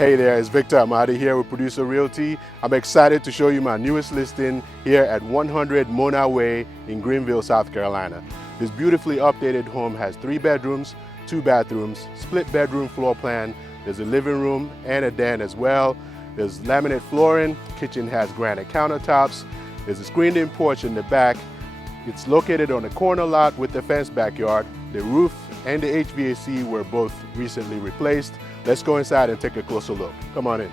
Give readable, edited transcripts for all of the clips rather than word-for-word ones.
Hey there, it's Victor Amadi here with Producer Realty. I'm excited to show you my newest listing here at 100 Mona Way in Greenville, South Carolina. This beautifully updated home has 3 bedrooms, 2 bathrooms, split bedroom floor plan. There's a living room and a den as well. There's laminate flooring, kitchen has granite countertops. There's a screened-in porch in the back. It's located on a corner lot with a fenced backyard. The roof and the HVAC were both recently replaced. Let's go inside and take a closer look. Come on in.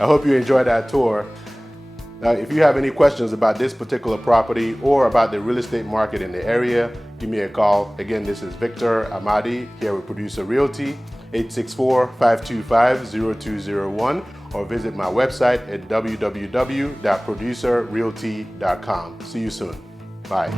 I hope you enjoyed that tour. Now, if you have any questions about this particular property or about the real estate market in the area, give me a call. Again, this is Victor Amadi here with Producer Realty, 864-525-0201, or visit my website at www.producerrealty.com. See you soon. Bye.